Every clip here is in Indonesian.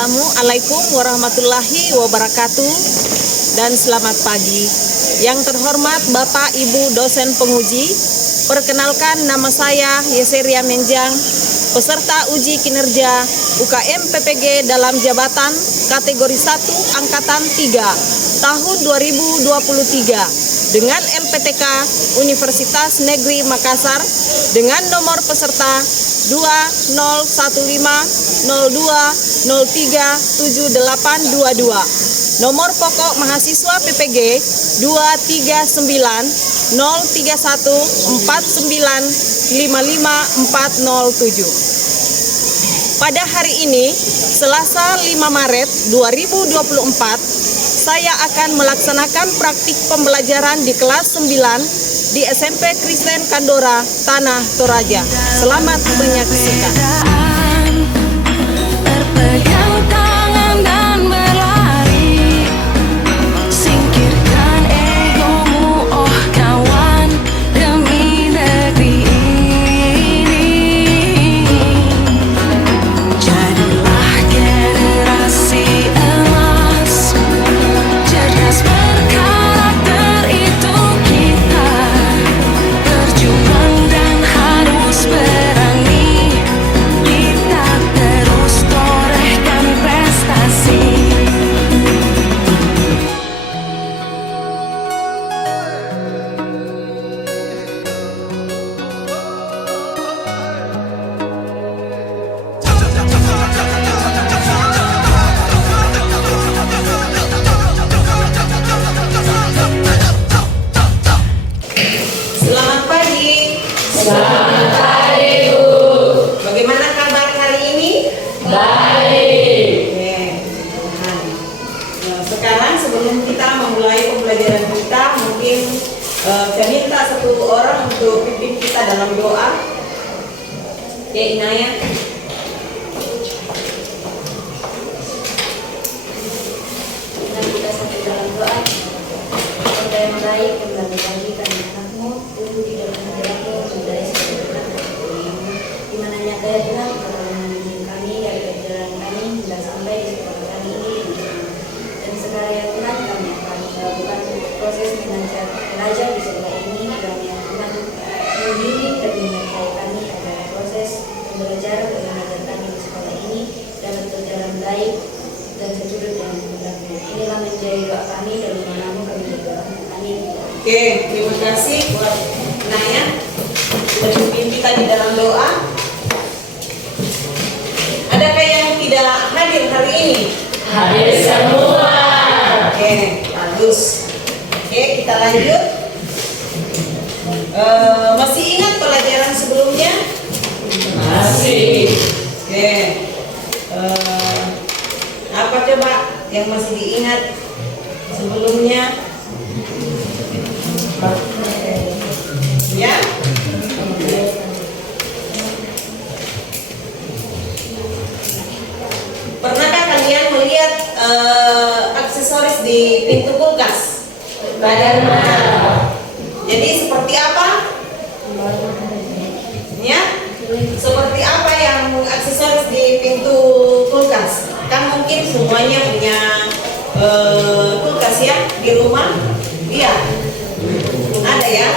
Assalamualaikum warahmatullahi wabarakatuh dan selamat pagi. Yang terhormat Bapak Ibu dosen penguji, perkenalkan nama saya Yeseria Menjang, peserta uji kinerja UKM PPG dalam jabatan kategori 1 Angkatan 3 tahun 2023 dengan LPTK Universitas Negeri Makassar dengan nomor peserta 205102037822. Nomor pokok mahasiswa PPG 2390314955407. Pada hari ini, Selasa 5 Maret 2024, saya akan melaksanakan praktik pembelajaran di kelas 9 di SMP Kristen Kandora, Tanah Toraja. Selamat menyaksikan. Berpegang tangan dan berlari, singkirkan egomu, oh kawan, demi negeri ini. Jadilah generasi emas, cerdas berkarakter itu kita, berjuang dan harus berani, kita terus torehkan prestasi. Selamat pagi. Selamat pagi, Bu. Bagaimana kabar hari ini? Baik. Oke. Nah, sekarang sebelum kita memulai pembelajaran kita, mungkin saya minta satu orang untuk pimpin kita dalam doa. Ya, Inaya. Dan kita sampai dalam doa. Bapa yang baik, yang bagi kami anakmu, tunggu di dalam hadiratmu, dari sebenarnya di mananya kaya Tuhan, kalau membimbing kami dari perjalanan kami hingga sampai di sekolah kami ini. Dan sekarang ya Tuhan, kami akan melakukan proses belajar di sekolah ini, dan ya Tuhan membimbing dan menyertai kami pada proses pembelajaran dan mengajar kami di sekolah ini dapat berjalan baik dan seturut dengan kehendak-Mu. Inilah menjadi doa kami dan nama-Mu kami berdoa. Amin. Oke, terima kasih buat Naya sudah pimpin kita di dalam doa. Adakah yang tidak hadir hari ini? Hadir semua. Oke, bagus. Oke, kita lanjut. Masih ingat pelajaran sebelumnya? Masih. Oke. Apa coba yang masih diingat sebelumnya? Ya? Pernahkah kalian melihat aksesoris di pintu kulkas? Bagaimana? Jadi seperti apa? Ya? Seperti apa yang aksesoris di pintu kulkas? Kan mungkin semuanya punya kulkas ya di rumah? Iya. Ada ya?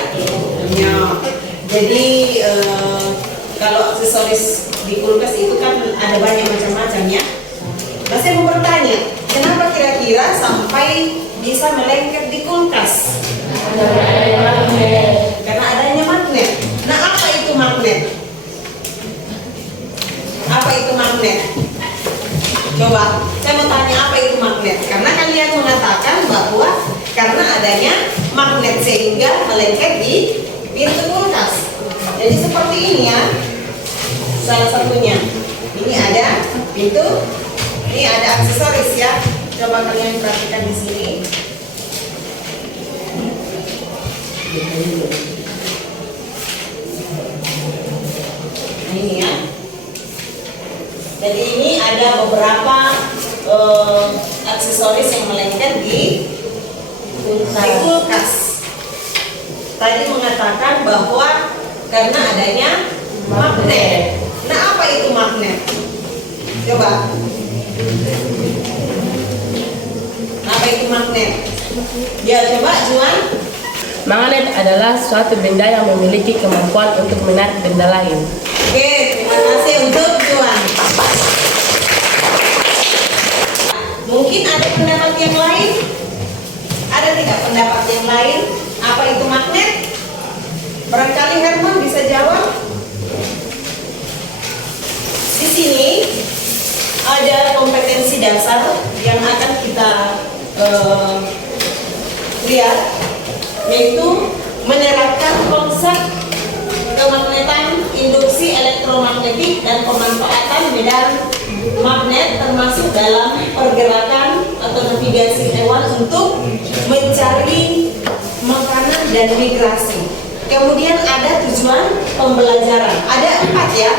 Ya. Jadi kalau aksesoris di kulkas itu kan ada banyak macam-macam ya. Nah, saya mau bertanya, kenapa kira-kira sampai bisa melengket di kulkas? Karena adanya magnet. Nah, apa itu magnet? Apa itu magnet? Coba, saya mau tanya apa itu magnet? Karena kalian mengatakan bahwa karena adanya magnet sehingga melengket di pintu kulkas. Jadi seperti ini ya, salah satunya. Ini ada pintu, ini ada aksesoris ya. Coba kalian perhatikan di sini. Nah, ini ya. Jadi ini ada beberapa aksesoris yang melengket di kulkas. Tadi mengatakan bahwa karena adanya magnet. Nah, apa itu magnet? Coba. Apa itu magnet? Ya, coba Juan. Magnet adalah suatu benda yang memiliki kemampuan untuk menarik benda lain. Oke, terima kasih untuk Juan. Mungkin ada pendapat yang lain? Ada tidak pendapat yang lain? Apa itu magnet? Barangkali Herman bisa jawab. Di sini ada kompetensi dasar yang akan kita lihat, yaitu menerapkan konsep kemagnetan, induksi elektromagnetik, dan pemanfaatan medan magnet termasuk dalam pergerakan atau navigasi hewan untuk mencari makanan dan migrasi. Kemudian ada tujuan pembelajaran, ada 4 ya.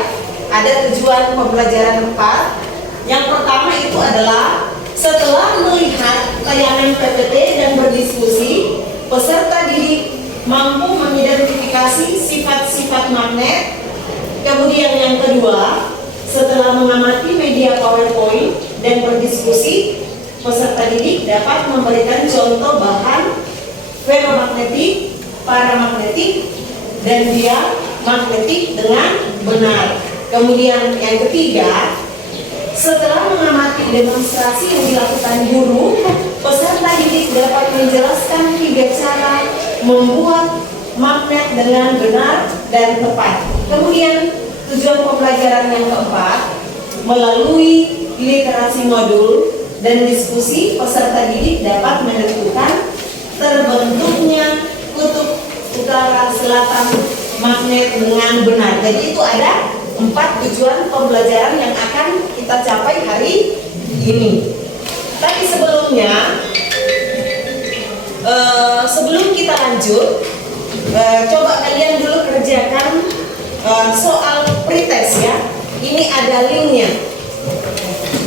Ada tujuan pembelajaran 4. Yang pertama itu adalah setelah melihat tayangan PPT dan berdiskusi, peserta didik mampu mengidentifikasi sifat-sifat magnet. Kemudian yang kedua, setelah mengamati media PowerPoint dan berdiskusi, peserta didik dapat memberikan contoh bahan ferromagnetik, paramagnetik, dan diamagnetik dengan benar. Kemudian yang ketiga, setelah mengamati demonstrasi yang dilakukan guru, peserta didik dapat menjelaskan 3 cara membuat magnet dengan benar dan tepat. Kemudian tujuan pembelajaran yang keempat, melalui literasi modul dan diskusi, peserta didik dapat menentukan terbentuknya kutub utara selatan magnet dengan benar. Jadi itu ada 4 tujuan pembelajaran yang akan kita capai hari ini. Tapi sebelumnya, sebelum kita lanjut, coba kalian dulu kerjakan soal pretest ya. Ini ada linknya,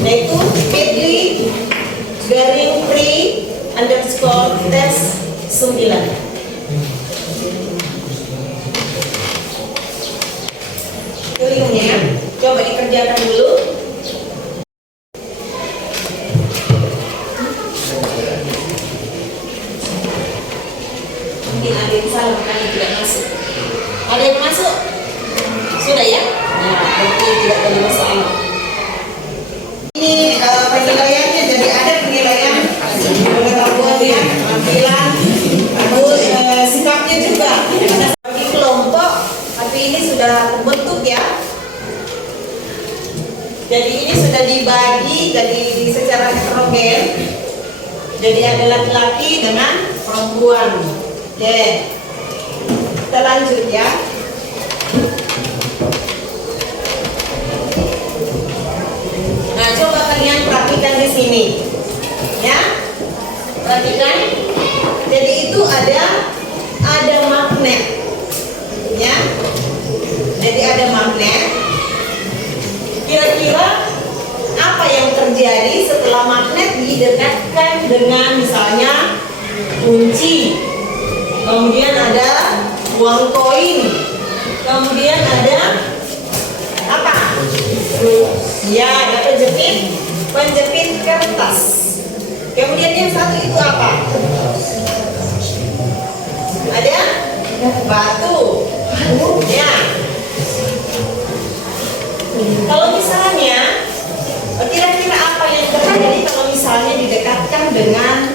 yaitu bit.ly/pre_test 9. Linknya coba dikerjakan dulu. Mungkin ada yang salah karena tidak masuk. Ada yang masuk? Sudah ya? Nah, berarti tidak ada masalah. Ini penilaiannya, jadi ada penilaian pengetahuan ya, tampilan, sifatnya juga. Bagi kelompok, tapi ini sudah terbentuk ya. Jadi ini sudah dibagi jadi secara heterogen. Jadi ada laki-laki dengan perempuan. Oke. Kita lanjut ya. Nah, coba kalian perhatikan di sini. Ya. Perhatikan. Jadi itu ada magnet. Ya. Jadi ada magnet. Kira-kira apa yang terjadi setelah magnet didekatkan dengan misalnya kunci, kemudian ada uang koin, kemudian ada apa? Ya, ada penjepit kertas. Kemudian yang satu itu apa? Ada batu. Ya. Kalau misalnya, kira-kira apa yang terjadi kalau misalnya didekatkan dengan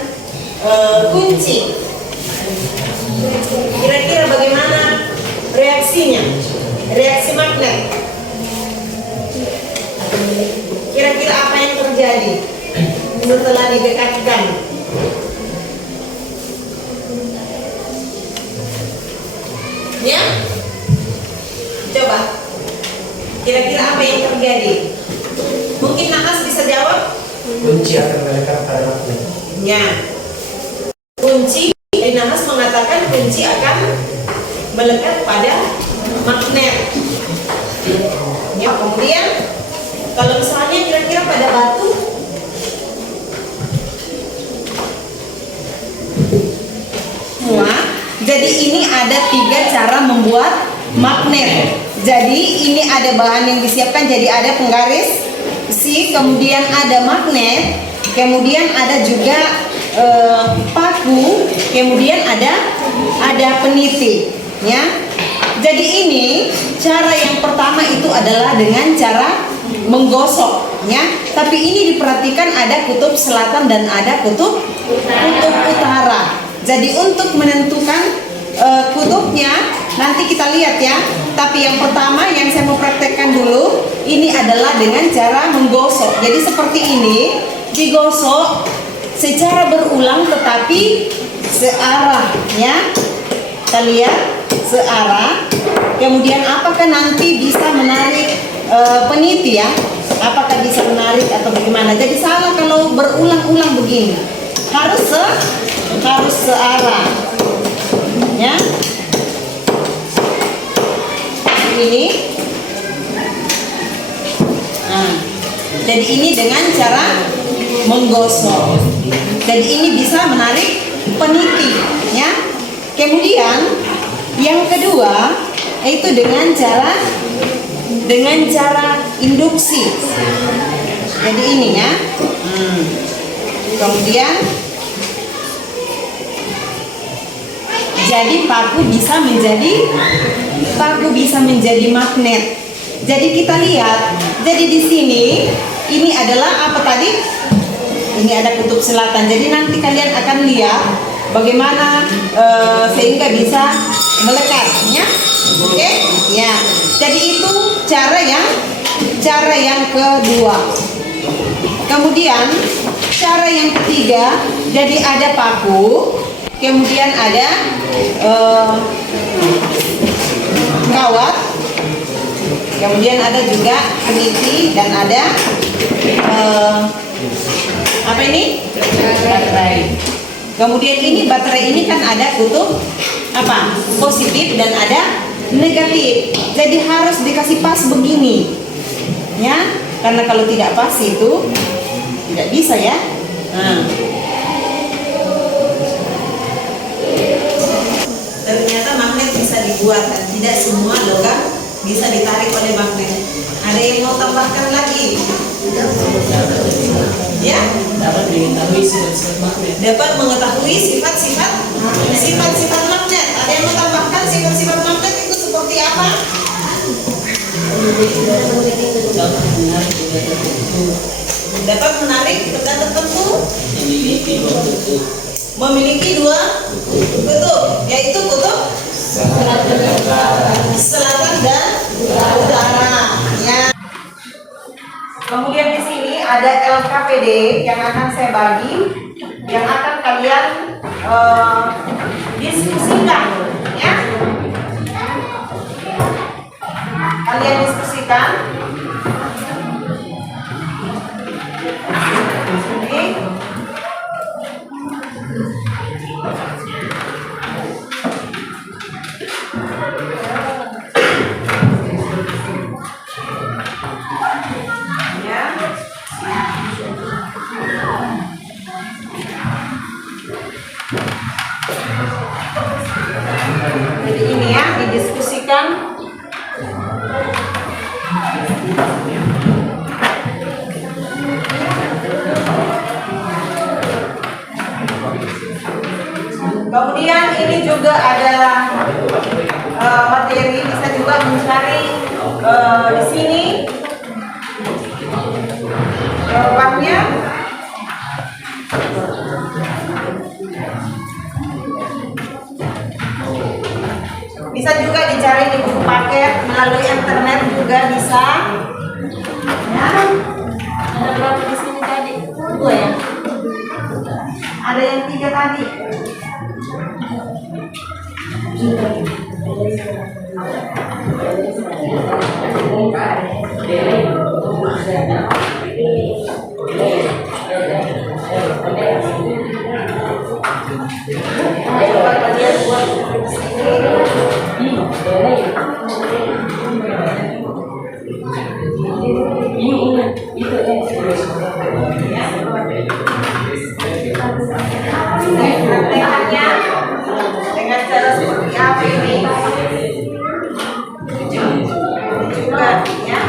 kunci? Kira-kira bagaimana reaksinya? Reaksi magnet. Kira-kira apa yang terjadi setelah didekatkan? Ya? Coba. Kira-kira apa yang terjadi? Mungkin Nahas bisa jawab? Kunci akan melekat pada magnet. Ya. Kunci, Nahas mengatakan kunci akan melekat pada magnet. Ya, kemudian kalau misalnya kira-kira pada batu, semua. Jadi ini ada 3 cara membuat magnet. Jadi ini ada bahan yang disiapkan, jadi ada penggaris besi, kemudian ada magnet, kemudian ada juga paku, kemudian ada peniti, ya. Jadi ini cara yang pertama itu adalah dengan cara menggosok, ya. Tapi ini diperhatikan ada kutub selatan dan ada kutub utara. Jadi untuk menentukan kutubnya nanti kita lihat ya. Tapi yang pertama yang saya mau praktekkan dulu ini adalah dengan cara menggosok. Jadi seperti ini digosok secara berulang tetapi searah, ya. Kita lihat searah. Kemudian apakah nanti bisa menarik peniti ya? Apakah bisa menarik atau bagaimana? Jadi salah kalau berulang-ulang begini. Harus searah. Ya. Ini. Nah, jadi ini dengan cara menggosok. Jadi ini bisa menarik peniti, ya. Kemudian yang kedua itu dengan cara induksi. Jadi ini ya. Kemudian jadi paku bisa menjadi magnet. Jadi kita lihat. Jadi di sini ini adalah apa tadi? Ini ada kutub selatan. Jadi nanti kalian akan lihat bagaimana sehingga bisa melekat, ya. Oke? Ya. Jadi itu cara yang kedua. Kemudian cara yang ketiga, jadi ada paku, kemudian ada kawat, kemudian ada juga peniti dan ada apa ini? Baterai. Kemudian ini baterai ini kan ada kutub apa? Positif dan ada negatif. Jadi harus dikasih pas begini, ya. Karena kalau tidak pas itu tidak bisa ya. Ternyata magnet bisa dibuat dan tidak semua logam bisa ditarik oleh magnet. Ada yang mau tambahkan lagi? Ya? Dapat mengetahui sifat-sifat magnet. Dapat mengetahui sifat-sifat magnet. Ada yang mau tambahkan sifat-sifat magnet itu seperti apa? Dapat menarik benda tertentu. Memiliki dua kutub, yaitu kutub selatan dan utara. Ya. Kemudian di sini ada LKPD yang akan saya bagi, yang akan kalian diskusikan, ya. Kalian diskusikan. Ini. Jadi ini ya didiskusikan. Kemudian ini juga ada materi, bisa juga mencari di sini jawabannya. Bisa juga dicari di buku paket, melalui internet juga bisa. Ya. Ada berapa di sini tadi? 2 ya. Ada yang 3 tadi. Dengan cara seperti apa ini? Juga, ya.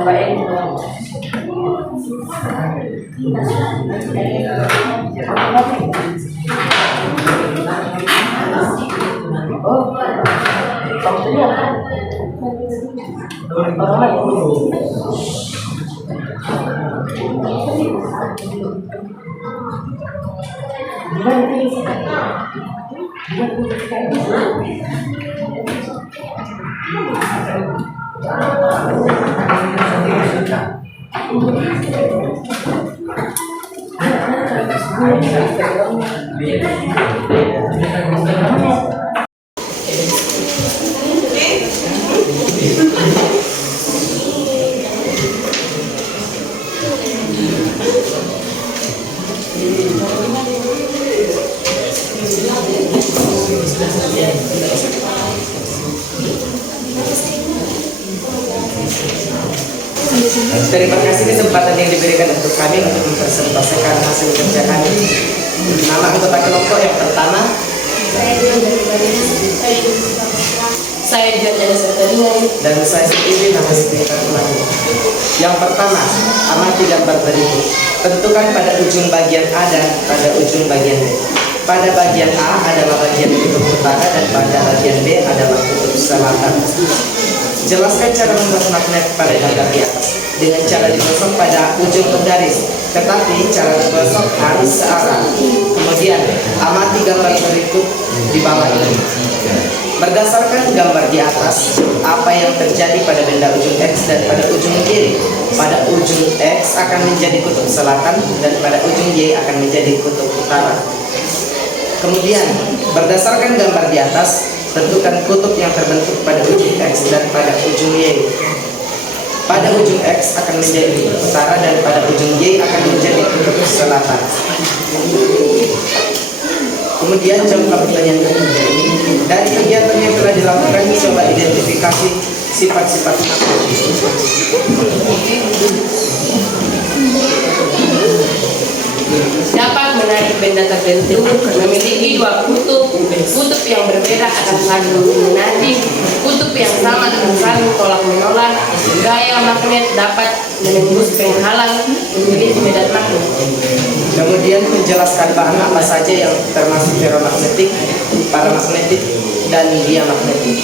tambah N. Oh, waktunya apa? Orang lain. Terima kasih kesempatan yang diberikan untuk kami untuk mempresentasikan hasil kerja kami. Nama anggota kelompok yang pertama, Saya Jadian Setelina. dan saya sendiri nama Setrika Kulani. Yang pertama, amati gambar berikut. Tentukan pada ujung bagian A dan pada ujung bagian B. Pada bagian A adalah bagian kutub utara dan pada bagian B adalah kutub selatan. Jelaskan cara membuat magnet pada gambar di atas dengan cara digosok pada ujung penggaris, tetapi cara digosok harus searah. Kemudian amati gambar berikut di bawah ini. Berdasarkan gambar di atas, apa yang terjadi pada benda ujung X dan pada ujung Y? Pada ujung X akan menjadi kutub selatan dan pada ujung Y akan menjadi kutub utara. Kemudian, berdasarkan gambar di atas, tentukan kutub yang terbentuk pada ujung X dan pada ujung Y. Pada ujung X akan menjadi kutub utara dan pada ujung Y akan menjadi kutub selatan. Kemudian jawab pertanyaan ketiga ini. Dari kegiatan yang telah dilakukan, coba identifikasi sifat-sifat magnet. Dapat menarik benda tertentu, memiliki dua kutub yang berbeda akan saling menarik, kutub yang sama akan saling tolak menolak. Gaya magnet dapat menembus penghalang, memiliki medan magnet. Kemudian menjelaskan bahan apa saja yang termasuk ferromagnetik, paramagnetik, dan diamagnetik.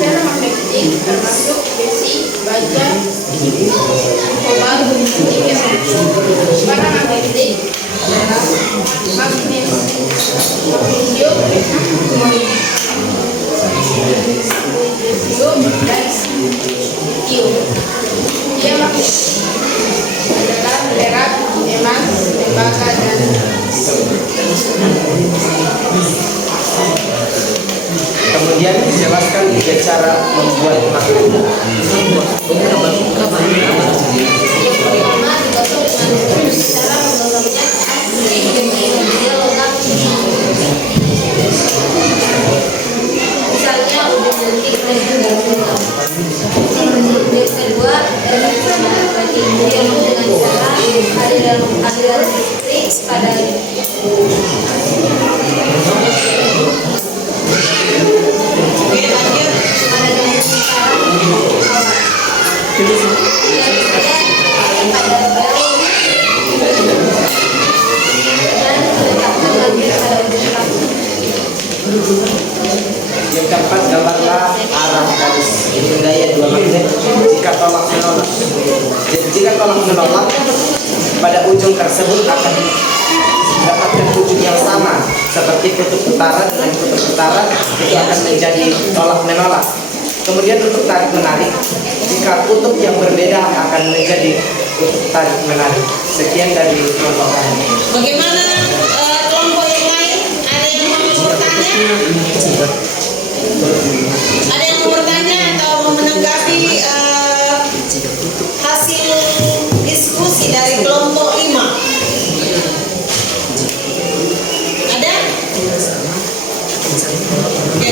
Ferromagnetik termasuk besi, baja, kobalt, nikel. Paramagnetik adalah magnesium, dan lithium. Diamagnetik adalah perak, emas, tembaga, dan Kemudian dijelaskan 3 cara membuat magnet. pertama digosok dengan lurus. Cara menggosoknya dengan logam, misalnya ujung gunting dan logam. Yang kedua, dengan cara aliran listrik pada Yang keempat, gambarlah arah garis gaya 2 magnet jika tolak menolak. Jika tolak menolak, pada ujung tersebut akan mendapatkan ujung yang sama seperti kutub utara dengan kutub utara, itu akan menjadi tolak menolak. Kemudian untuk tarik menarik, jika kutub yang berbeda akan menjadi kutub tarik menarik. Sekian dari kelompok kami. Bagaimana kelompok yang lain? Ada yang mau bertanya? Ada yang mau bertanya atau mau menanggapi hasil diskusi dari kelompok 5? Ada? Oke.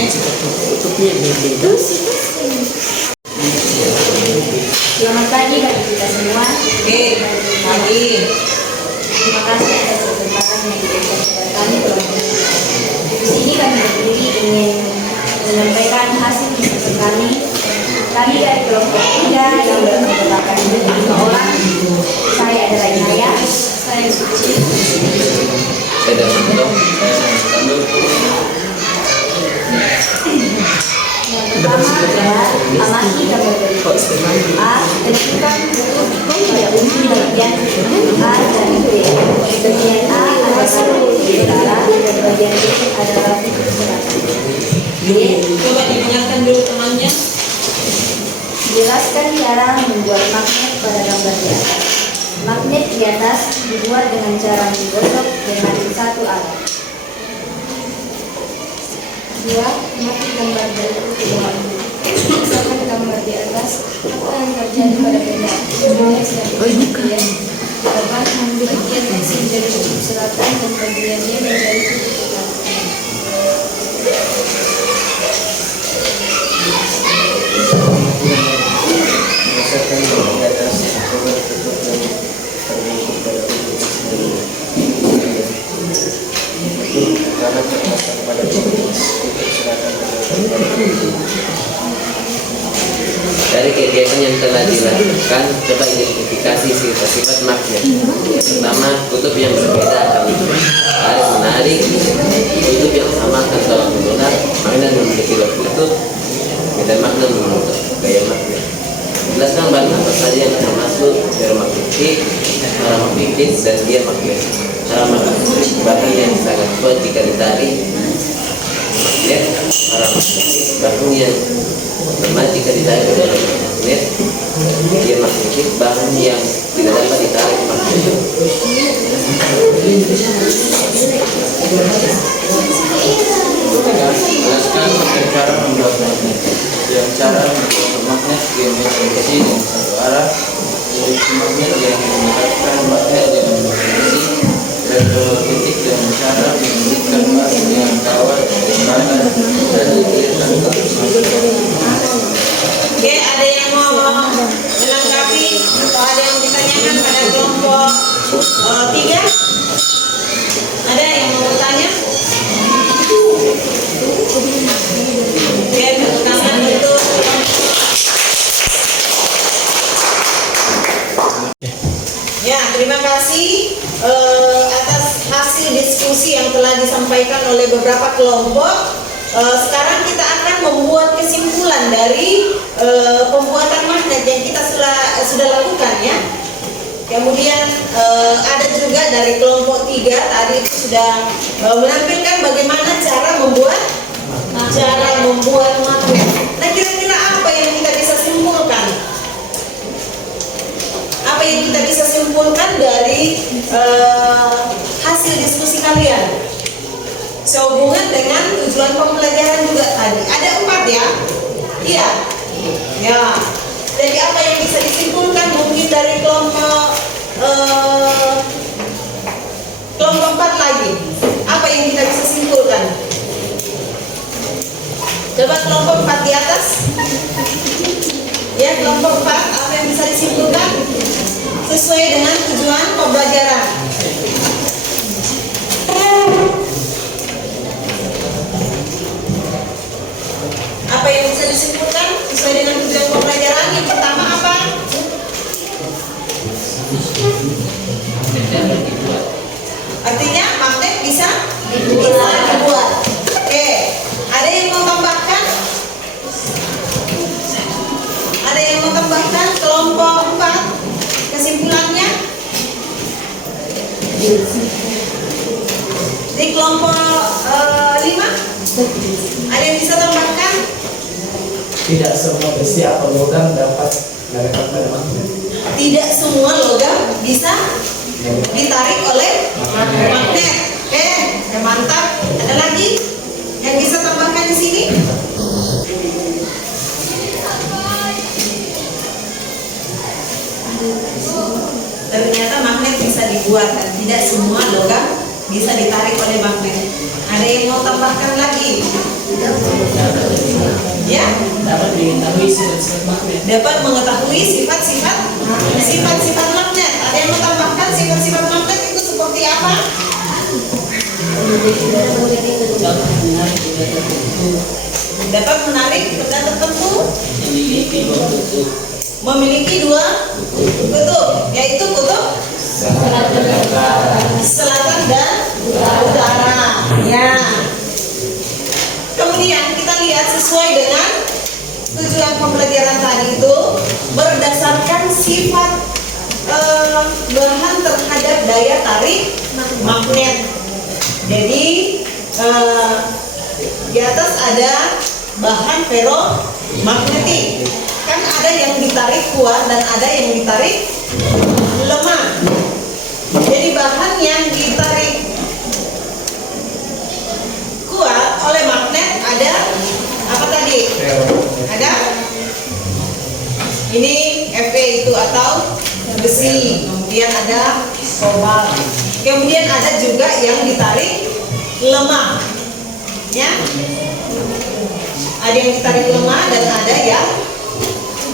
Selamat pagi bagi kita semua. Oke, pagi. Terima kasih atas kesempatan yang diberikan kepada kami kelompok. Di sini kami berdiri ingin menyampaikan hasil diskusi kami Kami dari kelompok 3 yang beranggotakan 5 orang. Saya adalah Inaya. Saya Suci. Saya Darmanto. Yang pertama adalah amati gambar berikut. A. Tentukan tidak unci bagian A dan B. Bagian A adalah utara dan bagian B adalah selatan. B. Coba didengarkan dulu temannya. Jelaskan cara membuat magnet pada gambar di atas. Magnet di atas dibuat dengan cara menggosok dengan satu alat. 2. Amati gambar berikut. Misalkan gambar di atas, apa yang terjadi pada benda? Semuanya sudah diberikan. Dapat bagian X menjadi kutub selatan dan bagian Y menjadi kutub utara. Dari kegiatan yang telah dilakukan, coba identifikasi sifat-sifat magnet. Yang pertama, kutub yang berbeda akan tarik menarik, kutub yang sama akan tolak menolak. Magnet memiliki dua kutub, beda makna menurut gaya magnet. Jelaskan bahan apa saja yang termasuk ferromagnetik, paramagnetik, dan diamagnet. Cara magnetik bahan yang sangat kuat jika ditarik. Magnet paramagnetik bahan yang lemah jika ditarik ke dalam magnet. Diamagnetik bahan yang tidak dapat ditarik magnet. Jelaskan cara membuat magnet. Yang cara membuat magnet yang berfungsi dengan satu arah, yaitu magnet yang menggerakkan magnet dengan berfungsi, dan titik dengan cara memberikan bahan yang kawat kanan dan kiri. Oke, ada yang mau melengkapi atau ada yang ditanyakan pada kelompok 3? Ada yang mau bertanya? Oke, tepuk tangan untuk ya, terima kasih atas hasil diskusi yang telah disampaikan oleh beberapa kelompok. Sekarang kita akan membuat kesimpulan dari pembuatan magnet yang kita sudah lakukan ya. Kemudian ada juga dari kelompok 3 tadi itu sudah menampilkan bagaimana cara membuat magnet. Nah, kira-kira apa yang kita bisa simpulkan? Apa yang kita bisa simpulkan dari hasil diskusi kalian? Sehubungan dengan tujuan pembelajaran juga tadi. Ada 4 ya? Iya. Ya. Jadi apa yang bisa disimpulkan mungkin dari kelompok 4 lagi? Apa yang kita bisa simpulkan? Coba kelompok 4 di atas. Ya, kelompok 4 apa yang bisa disimpulkan? Sesuai dengan tujuan pembelajaran. Apa yang bisa disimpulkan sesuai dengan tujuan pembelajaran? Yang pertama apa? Artinya magnet bisa dibuat. Oke, ada yang mau tambahkan? Ada yang mau tambahkan kelompok 4 kesimpulannya? Di kelompok 5 ada yang bisa tambahkan? Tidak semua besi atau logam dapat merekat pada magnet. Tidak semua logam bisa ditarik oleh magnet. Oke, mantap. Ada lagi yang bisa tambahkan di sini? Ternyata magnet bisa dibuat dan tidak semua logam bisa ditarik oleh magnet. Ada yang mau tambahkan lagi? Ya? Dapat mengetahui sifat-sifat magnet. Dapat mengetahui sifat-sifat magnet. Ada yang mau tambahkan sifat-sifat magnet itu seperti apa? Dapat menarik benda tertentu. Memiliki dua kutub, yaitu kutub selatan dan utara. Ya. Kemudian kita lihat sesuai dengan tujuan pembelajaran tadi itu berdasarkan sifat bahan terhadap daya tarik magnet. Jadi di atas ada bahan ferromagnetik. Kan ada yang ditarik kuat dan ada yang ditarik lemah. Jadi bahan yang ditarik kuat oleh magnet ada apa tadi? Ada ini Fe itu atau besi, kemudian ada kobalt, kemudian ada juga yang ditarik lemah, ya. Ada yang ditarik lemah dan ada yang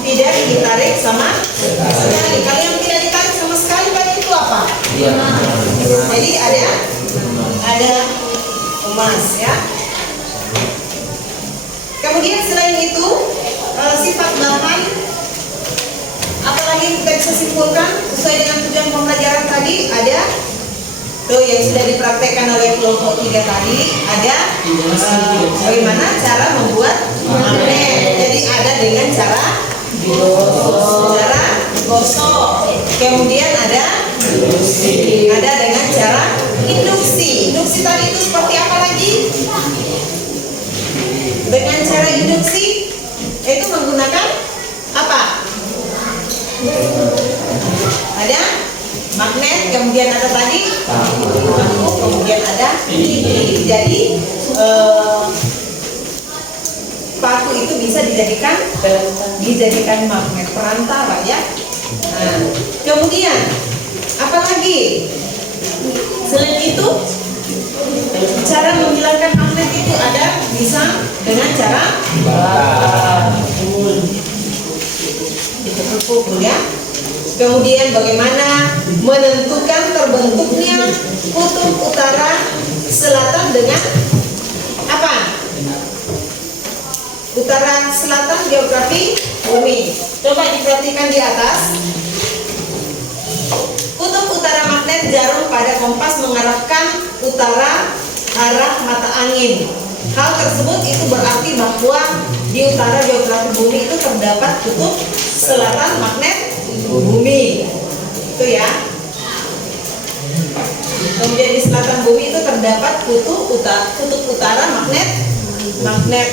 tidak ditarik sama sekali. Kalau yang tidak ditarik sama sekali berarti itu apa? Jadi ada emas, ya. Kemudian selain itu sifat bahan, apalagi kita bisa simpulkan sesuai dengan tujuan pembelajaran tadi ada tuh yang sudah dipraktekkan oleh kelompok 3 tadi, ada bagaimana cara membuat magnet. Jadi ada dengan cara gosok, kemudian ada dengan cara induksi. Induksi tadi itu seperti apa lagi? Dengan cara induksi itu menggunakan apa? Ada magnet, kemudian ada tadi paku, kemudian ada lidi. Jadi paku itu bisa dijadikan magnet perantara, ya. Nah, kemudian apa lagi? Selain itu cara menghilangkan magnet itu ada bisa dengan cara dipukul, ya. Kemudian bagaimana menentukan terbentuknya kutub utara selatan dengan apa? Utara selatan geografi bumi. Coba diperhatikan di atas. Kutub utara magnet jarum pada kompas mengarahkan utara arah mata angin. Hal tersebut itu berarti bahwa di utara geografi bumi itu terdapat kutub selatan magnet bumi. Itu, ya. Kemudian di selatan bumi itu terdapat kutub utara magnet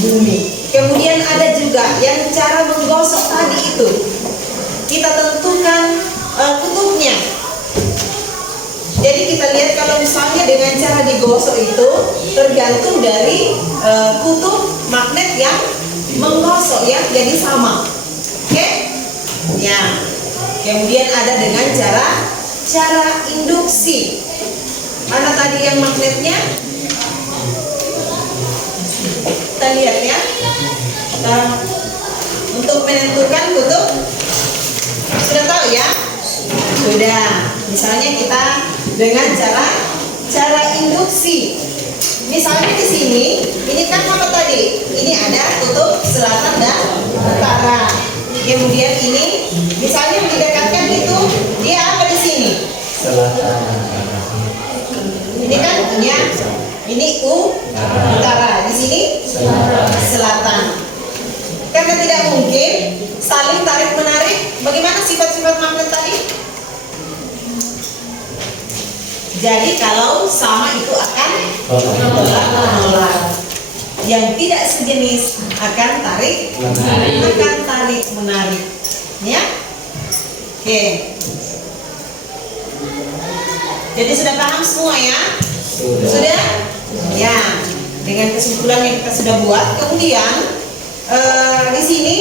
bumi. Kemudian ada juga yang cara menggosok tadi itu. Kita tentukan kutubnya. Jadi kita lihat kalau misalnya dengan cara digosok itu tergantung dari kutub magnet yang menggosok, ya, jadi sama. Oke? Ya. Kemudian ada dengan cara induksi. Mana tadi yang magnetnya? Kita lihat, ya. Untuk menentukan kutub sudah tahu, ya? Sudah. Misalnya kita dengan cara induksi. Misalnya di sini, ini kan apa tadi? Ini ada kutub selatan dan utara. Kemudian ini, misalnya mendekatkan itu, dia apa di sini? Selatan. Ini kan punya, ini utara. Di sini selatan. Karena tidak mungkin saling tarik menarik. Bagaimana sifat-sifat magnet tadi? Jadi kalau sama itu akan menolak. Yang tidak sejenis akan tarik menarik, ya. Oke. Jadi sudah paham semua, ya? Sudah? Ya. Dengan kesimpulan yang kita sudah buat, kemudian di sini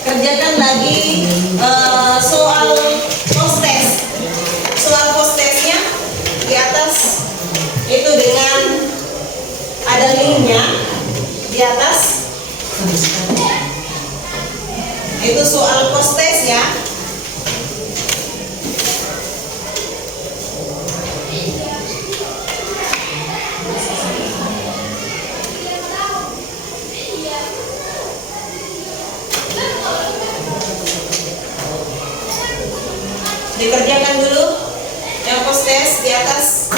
kerjakan lagi soal post-test. Soal post-testnya di atas itu dengan ada linknya di atas. Itu soal post-test, ya. Dikerjakan dulu yang postes di atas.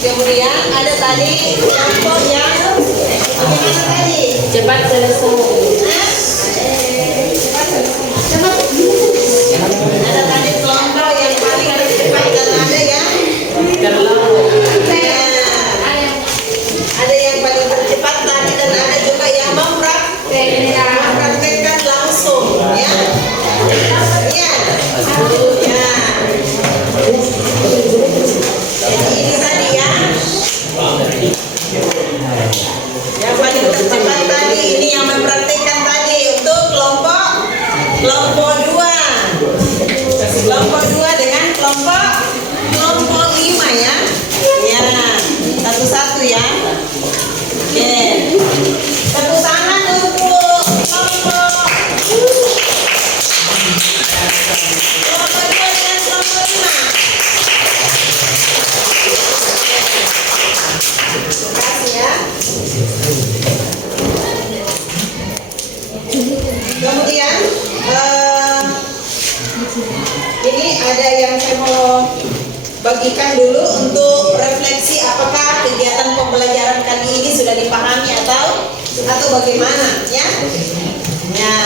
Kemudian ada tadi kelompok yang bagaimana tadi? Cepat selesai. Ada tadi kelompok yang paling cepat dan ada yang ada yang paling tercepat tadi dan ada juga yang mempraktekkan langsung, ya. Iya. Ya. Jadi ini tadi ya. Yang paling tercepat tadi ini yang mempraktekkan tadi untuk kelompok 2 dengan kelompok 5 ya. Ya, satu-satu ya. Oke. Tepuk tangan untuk kelompok 2 dengan kelompok 5. Terima kasih ya. Kemudian ini ada yang saya mau bagikan dulu untuk refleksi apakah kegiatan pembelajaran kali ini sudah dipahami atau bagaimana ya. Ya.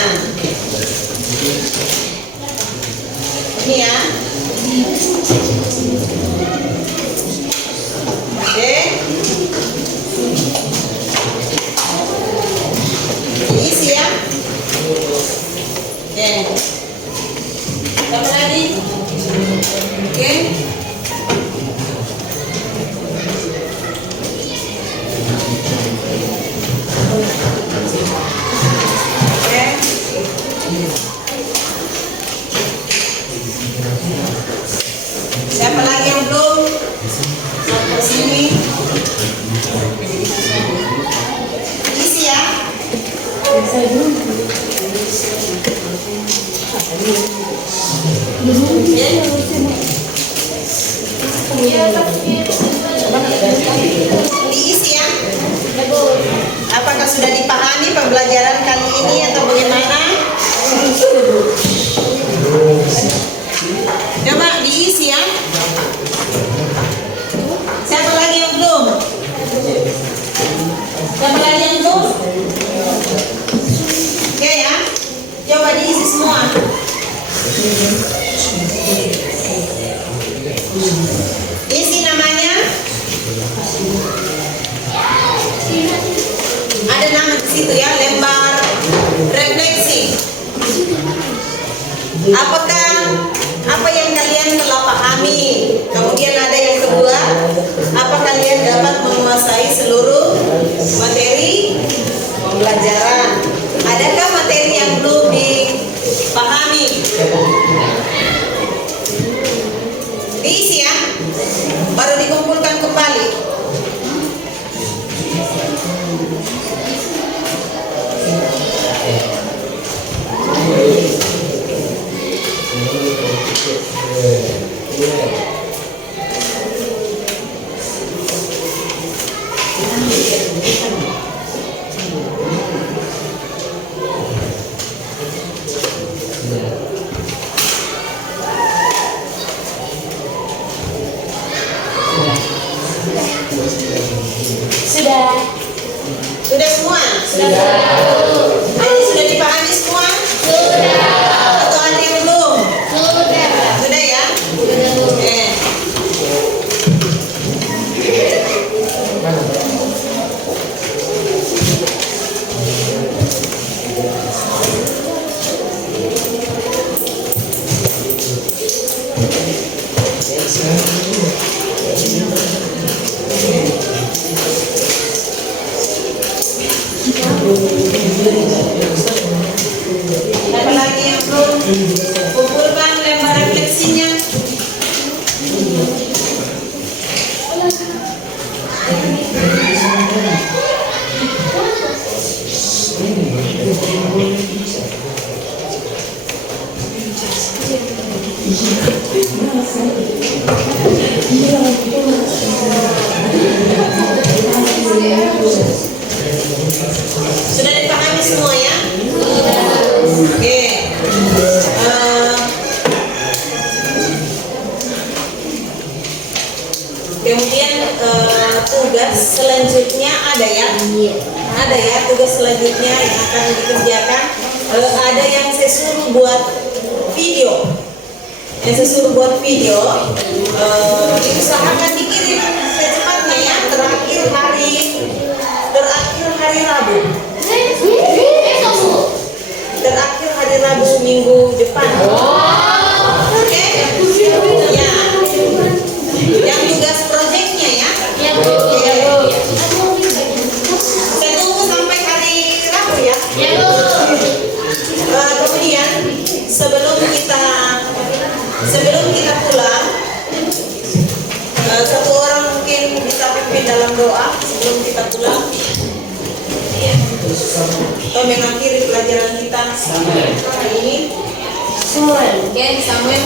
Ini ya. Oke. Diisi ya. Oke. Apa lagi? Oke. Siapa lagi yang belum? Sampai sini. Isi ya. Diisi ya. Apakah sudah dipahami pembelajaran kali ini atau bagaimana? Coba diisi ya. Siapa lagi yang belum? Siapa lagi yang belum? Oke ya. Coba diisi semua. Isi namanya. Ada nama di situ ya, lembar refleksi. Apakah apa yang kalian telah pahami? Kemudian ada yang kedua, apa kalian dapat menguasai seluruh materi pembelajaran? Adakah materi yang belum dipahami? Diisi ya, baru dikumpulkan kembali. Sudah semua? Sudah. Ini sudah dipahami semua? Sudah. Atau ada yang belum? Sudah. Sudah ya? Oke. Sudah dipahami semua ya? Oke. Kemudian tugas selanjutnya ada ya? Ada ya tugas selanjutnya yang akan dikerjakan. Ada yang saya suruh buat video. Yang saya suruh buat video, diusahakan dikirim secepatnya ya, terakhir hari Rabu. Terakhir hari Rabu minggu depan. Oke? Ya. Yang tugas proyeknya ya. Saya tunggu sampai hari Rabu ya. Kemudian sebelum kita pulang, satu orang mungkin bisa pimpin dalam doa sebelum kita pulang. Atau mengakhiri pelajaran kita hari ini. Oke, Samuel.